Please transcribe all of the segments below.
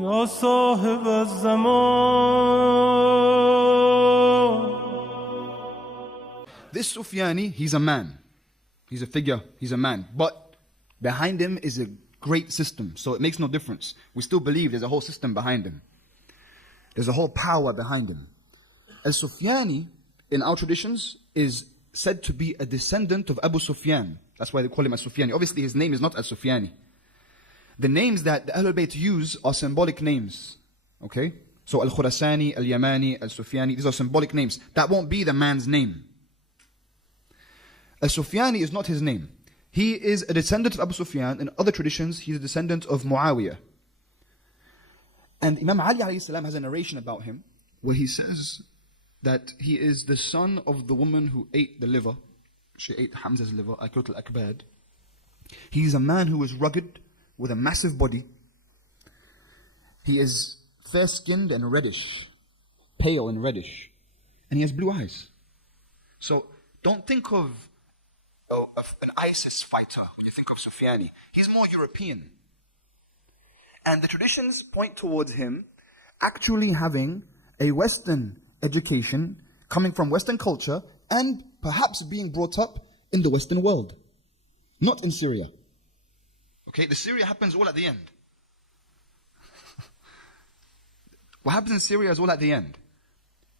يا صاحب الزمان. This Sufiani, he's a man. He's a figure, he's a man. But behind him is a great system. So it makes no difference. We still believe there's a whole system behind him. There's a whole power behind him. Al-Sufiani, in our traditions, is said to be a descendant of Abu Sufyan. That's why they call him Al-Sufiani. Obviously his name is not Al-Sufiani. The names that the Ahlul Bayt use are symbolic names. Okay? So Al-Khurasani, Al-Yamani, Al-Sufiani, these are symbolic names. That won't be the man's name. Al-Sufiani is not his name. He is a descendant of Abu Sufyan. In other traditions, he's a descendant of Muawiyah. And Imam Ali alayhi salam has a narration about him where he says that he is the son of the woman who ate the liver. She ate Hamza's liver, Akut al-Akbad. He's a man who is rugged, with a massive body. He is fair-skinned and reddish, pale and reddish. And he has blue eyes. So don't think of an ISIS fighter when you think of Sufiani. He's more European. And the traditions point towards him actually having a Western education, coming from Western culture, and perhaps being brought up in the Western world, not in Syria. Okay, the Syria happens all at the end. What happens in Syria is all at the end.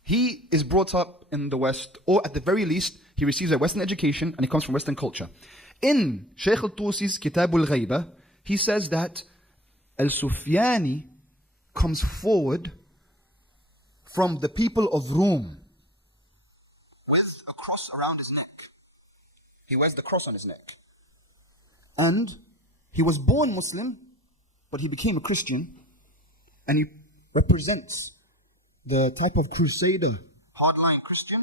He is brought up in the West, or at the very least, he receives a Western education and he comes from Western culture. In Shaykh al-Tusi's Kitab al-Ghayba, he says that Al-Sufyani comes forward from the people of Rome with a cross around his neck. He wears the cross on his neck. And he was born Muslim, but he became a Christian, and he represents the type of crusader, hardline Christian,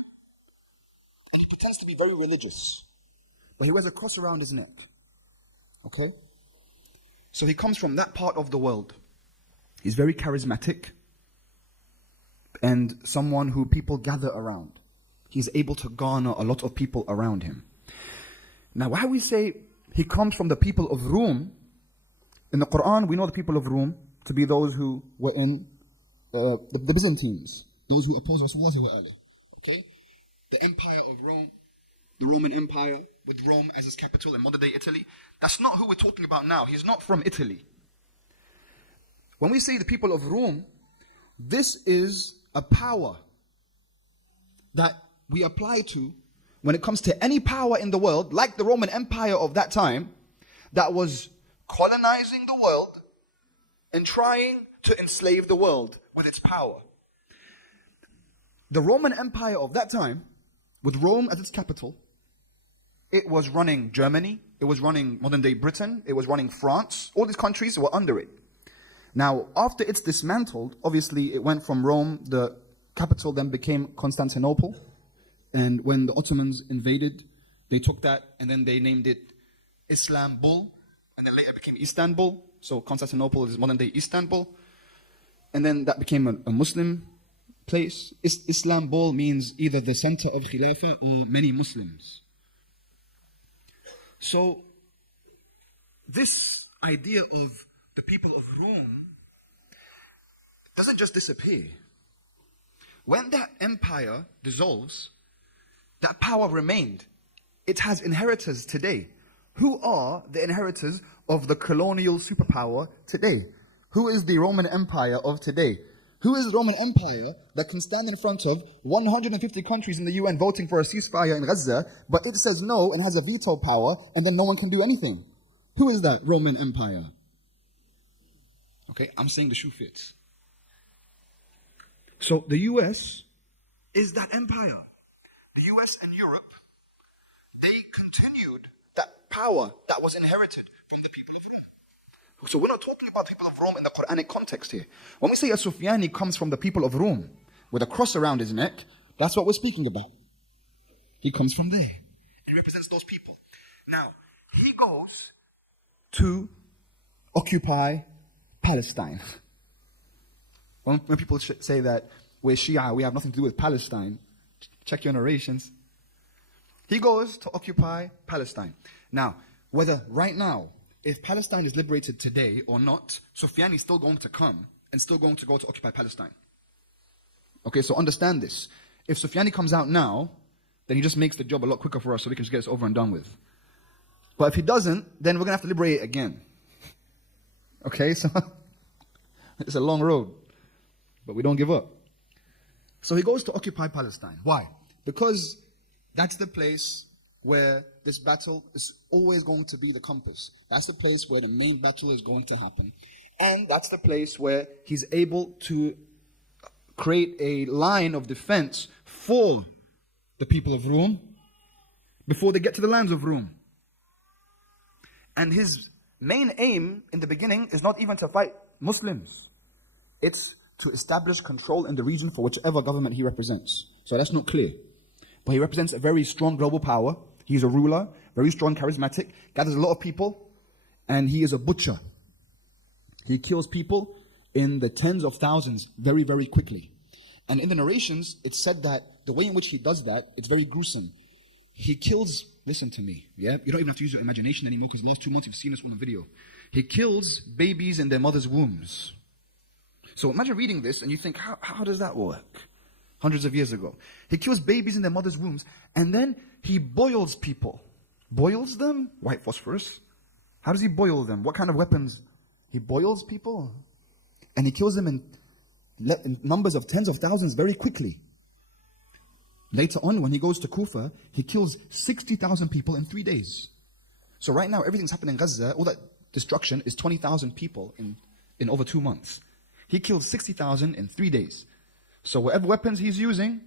and he pretends to be very religious, but he wears a cross around his neck. Okay? So he comes from that part of the world. He's very charismatic, and someone who people gather around. He's able to garner a lot of people around him. Now, why we say he comes from the people of Rome? In the Quran, we know the people of Rome to be those who were in the Byzantines, those who opposed Rasulullah. Okay? The Empire of Rome, the Roman Empire, with Rome as its capital in modern-day Italy. That's not who we're talking about now. He's not from Italy. When we say the people of Rome, this is a power that we apply to when it comes to any power in the world, like the Roman Empire of that time, that was colonizing the world and trying to enslave the world with its power. The Roman Empire of that time, with Rome as its capital, it was running Germany, it was running modern-day Britain, it was running France. All these countries were under it. Now, after it's dismantled, obviously it went from Rome, the capital then became Constantinople. And when the Ottomans invaded, they took that and then they named it Istanbul, and then later it became Istanbul. So Constantinople is modern-day Istanbul. And then that became a Muslim place. Istanbul means either the center of Khilafah or many Muslims. So this idea of the people of Rome doesn't just disappear. When that empire dissolves, that power remained. It has inheritors today. Who are the inheritors of the colonial superpower today? Who is the Roman Empire of today? Who is the Roman Empire that can stand in front of 150 countries in the UN voting for a ceasefire in Gaza, but it says no and has a veto power, and then no one can do anything? Who is that Roman Empire? Okay, I'm saying the shoe fits. So the US is that empire. The US and Europe, they continued that power that was inherited from the people of Rome. So we're not talking about people of Rome in the Quranic context here. When we say a Sufiani comes from the people of Rome with a cross around his neck, that's what we're speaking about. He comes from there. He represents those people. Now, he goes to occupy Palestine. When people say that we're Shia, we have nothing to do with Palestine, check your narrations. He goes to occupy Palestine. Now, whether right now, if Palestine is liberated today or not, Sufiani is still going to come and still going to go to occupy Palestine. Okay, so understand this. If Sufiani comes out now, then he just makes the job a lot quicker for us so we can just get this over and done with. But if he doesn't, then we're going to have to liberate it again. Okay, so it's a long road. But we don't give up. So he goes to occupy Palestine. Why? Because that's the place where this battle is always going to be the compass. That's the place where the main battle is going to happen. And that's the place where he's able to create a line of defense for the people of Rome before they get to the lands of Rome. And his main aim in the beginning is not even to fight Muslims. It's to establish control in the region for whichever government he represents. So that's not clear. But he represents a very strong global power. He's a ruler, very strong, charismatic, gathers a lot of people, and he is a butcher. He kills people in the tens of thousands very, very quickly. And in the narrations, it's said that the way in which he does that, it's very gruesome. He kills, listen to me, yeah? You don't even have to use your imagination anymore because the last 2 months you've seen this on the video. He kills babies in their mother's wombs. So imagine reading this and you think, how does that work? Hundreds of years ago. He kills babies in their mother's wombs and then he boils people. Boils them? White phosphorus. How does he boil them? What kind of weapons? He boils people and he kills them in numbers of tens of thousands very quickly. Later on, when he goes to Kufa, he kills 60,000 people in 3 days. So right now, everything's happening in Gaza. All that destruction is 20,000 people in over 2 months. He killed 60,000 in 3 days. So whatever weapons he's using,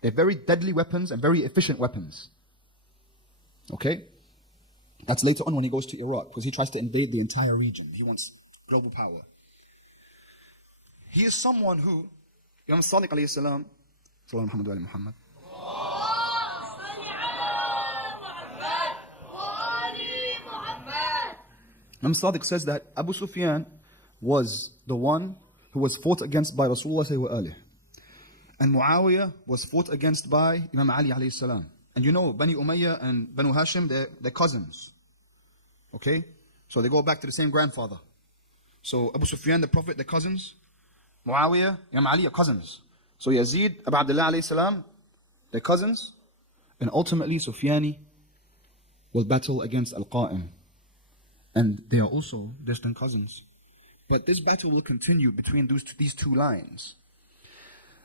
they're very deadly weapons and very efficient weapons. Okay? That's later on when he goes to Iraq, because he tries to invade the entire region. He wants global power. He is someone who, Imam Sadiq alayhi salam, Sallallahu Muhammad wa Muhammad. Imam Sadiq says that Abu Sufyan was the one who was fought against by Rasulullah wa alihi. And Muawiyah was fought against by Imam Ali alayhi salam. And you know, Bani Umayyah and Banu Hashim, they're cousins. Okay? So they go back to the same grandfather. So Abu Sufyan, the Prophet, they're cousins. Muawiyah, Imam Ali are cousins. So Yazid, Abu Abdullah alayhi salam, they're cousins. And ultimately, Sufiani will battle against Al-Qa'im. And they are also distant cousins. But this battle will continue between these two lines.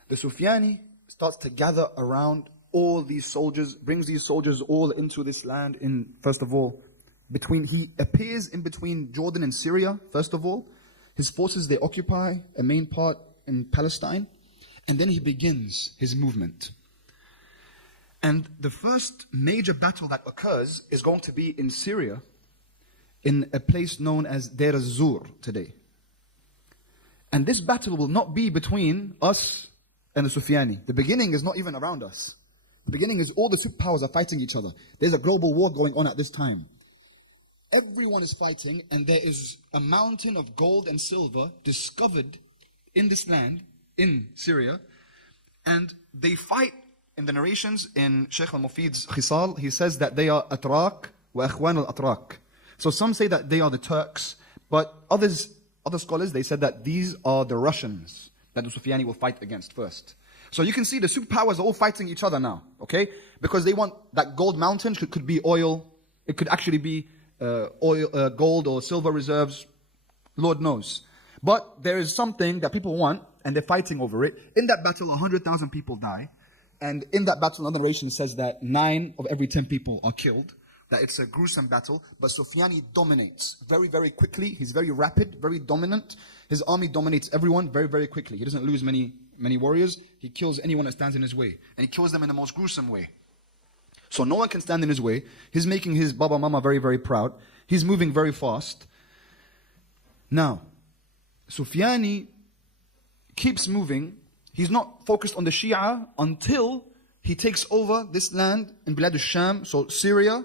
The Sufiani starts to gather around all these soldiers, brings these soldiers all into this land first of all, he appears in between Jordan and Syria, first of all. His forces, they occupy a main part in Palestine. And then he begins his movement. And the first major battle that occurs is going to be in Syria, in a place known as Deir az-Zur today. And this battle will not be between us and the Sufiani. The beginning is not even around us. The beginning is all the superpowers are fighting each other. There's a global war going on at this time. Everyone is fighting, and there is a mountain of gold and silver discovered in this land, in Syria. And they fight, in the narrations, in Shaykh al-Mufid's Khisal, he says that they are Atrak wa Akhwan al-Atrak. So some say that they are the Turks, but other scholars, they said that these are the Russians that the Sufiani will fight against first. So you can see the superpowers are all fighting each other now, okay? Because they want that gold mountain, could be oil, it could actually be gold or silver reserves, Lord knows. But there is something that people want, and they're fighting over it. In that battle, 100,000 people die. And in that battle, another narration says that 9 of every 10 people are killed. That it's a gruesome battle. But Sufiani dominates very, very quickly. He's very rapid, very dominant. His army dominates everyone very, very quickly. He doesn't lose many warriors. He kills anyone that stands in his way. And he kills them in the most gruesome way. So no one can stand in his way. He's making his Baba Mama very, very proud. He's moving very fast. Now, Sufiani keeps moving. He's not focused on the Shia until he takes over this land in Bilad al-Sham. So Syria,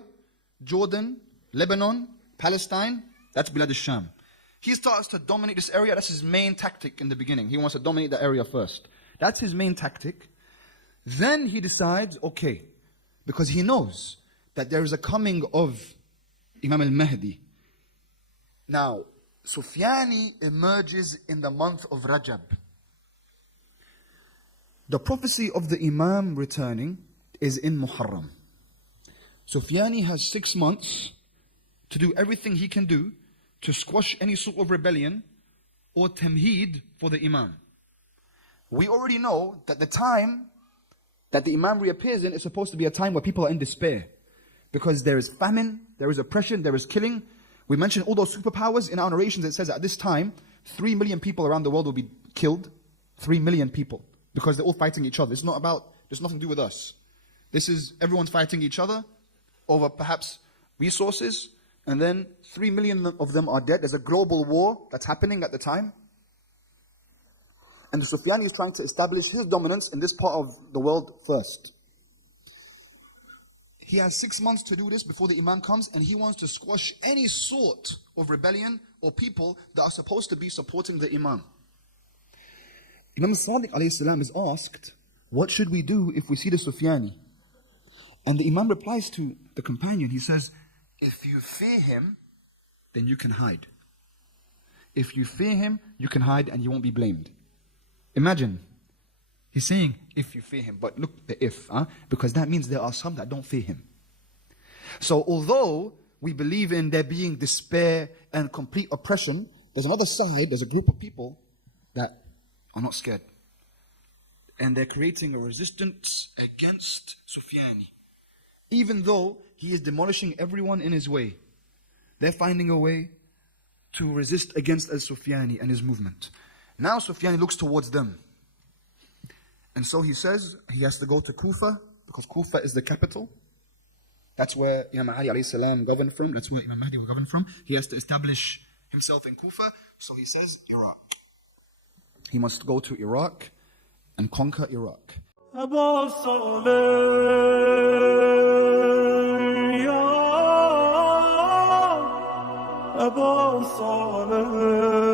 Jordan, Lebanon, Palestine, that's Bilad al-Sham. He starts to dominate this area. That's his main tactic in the beginning. He wants to dominate the area first. That's his main tactic. Then he decides, okay, because he knows that there is a coming of Imam al-Mahdi. Now, Sufiani emerges in the month of Rajab. The prophecy of the Imam returning is in Muharram. Sufiani has 6 months to do everything he can do to squash any sort of rebellion or tamheed for the Imam. We already know that the time that the Imam reappears in is supposed to be a time where people are in despair. Because there is famine, there is oppression, there is killing. We mentioned all those superpowers in our narrations. It says at this time, 3 million people around the world will be killed. 3 million people. Because they're all fighting each other. It's not about, there's nothing to do with us. This is, everyone's fighting each other over perhaps resources. And then 3 million of them are dead. There's a global war that's happening at the time. And the Sufiani is trying to establish his dominance in this part of the world first. He has 6 months to do this before the Imam comes, and he wants to squash any sort of rebellion or people that are supposed to be supporting the Imam. Imam Sadiq alayhi salam is asked, what should we do if we see the Sufiani? And the Imam replies to the companion, he says, if you fear him, then you can hide. If you fear him, you can hide and you won't be blamed. Imagine, he's saying, if you fear him, but look the if, because that means there are some that don't fear him. So although we believe in there being despair and complete oppression, there's another side, there's a group of people that are not scared. And they're creating a resistance against Sufiani. Even though he is demolishing everyone in his way, they're finding a way to resist against Al-Sufiani and his movement. Now Sufiani looks towards them. And so he says he has to go to Kufa, because Kufa is the capital. That's where Imam Ali alayhi salam governed from. That's where Imam Mahdi will govern from. He has to establish himself in Kufa. So he says Iraq. He must go to Iraq and conquer Iraq. أبا صالح يا أبا صالح